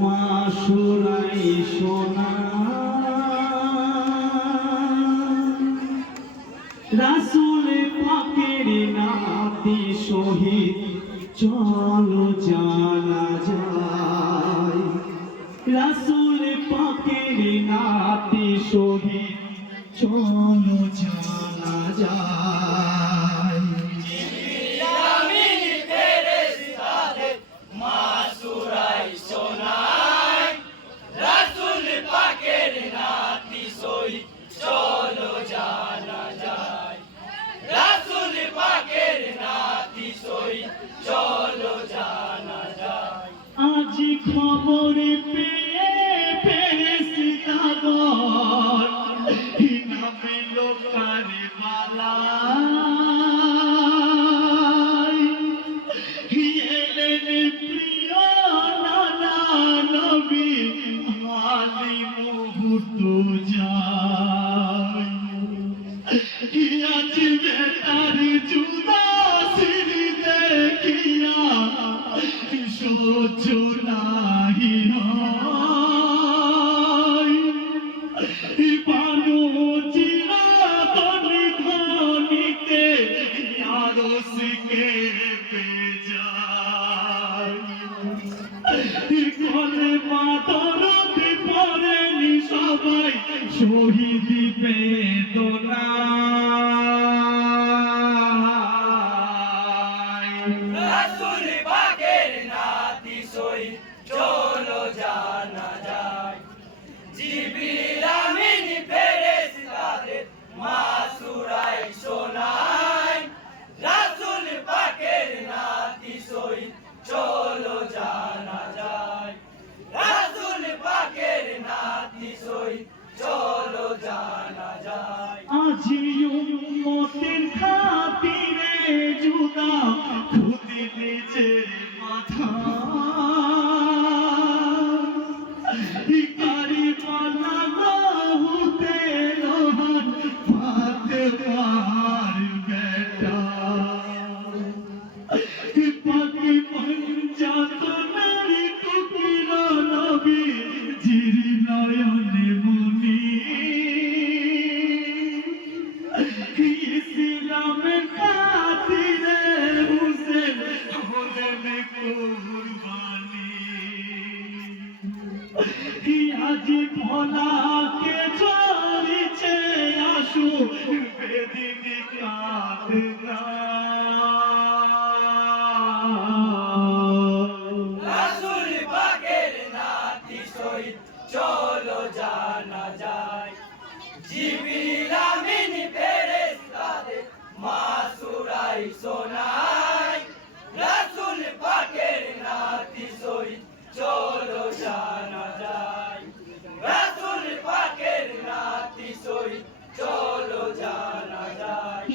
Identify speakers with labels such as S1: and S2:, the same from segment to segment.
S1: মাসুরাই সোনা। রাসুল নাতি চলো জানা যায়। রাসুল পাকের নাতি শহীদ চলো জানা মুহূর্ত যায় আজ বেতার জুদা সিরি দেখিয়া সহ্য নাহি হয় বানু চিরাতনি ধনিতে আরসকে বেজায় কলে মাতরতে পড়েনি সবাই শহীদ বেদনায় ইসলামের খাতিরে হুসেন হলেন কুরবানি। আজি ভোলাকে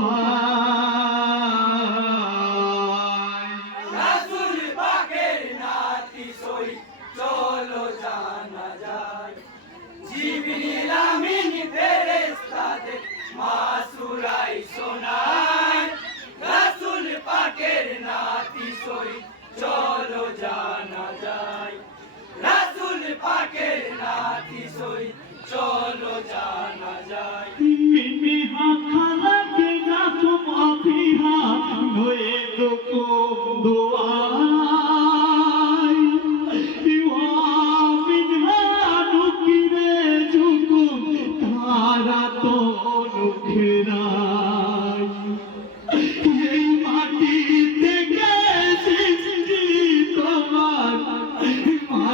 S1: Bye.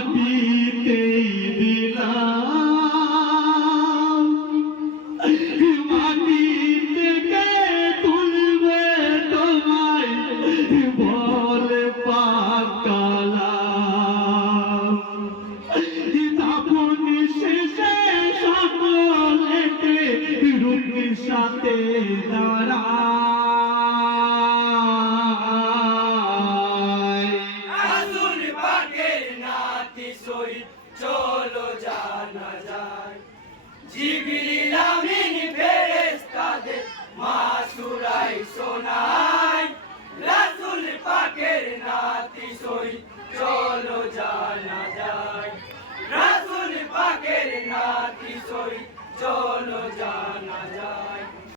S1: be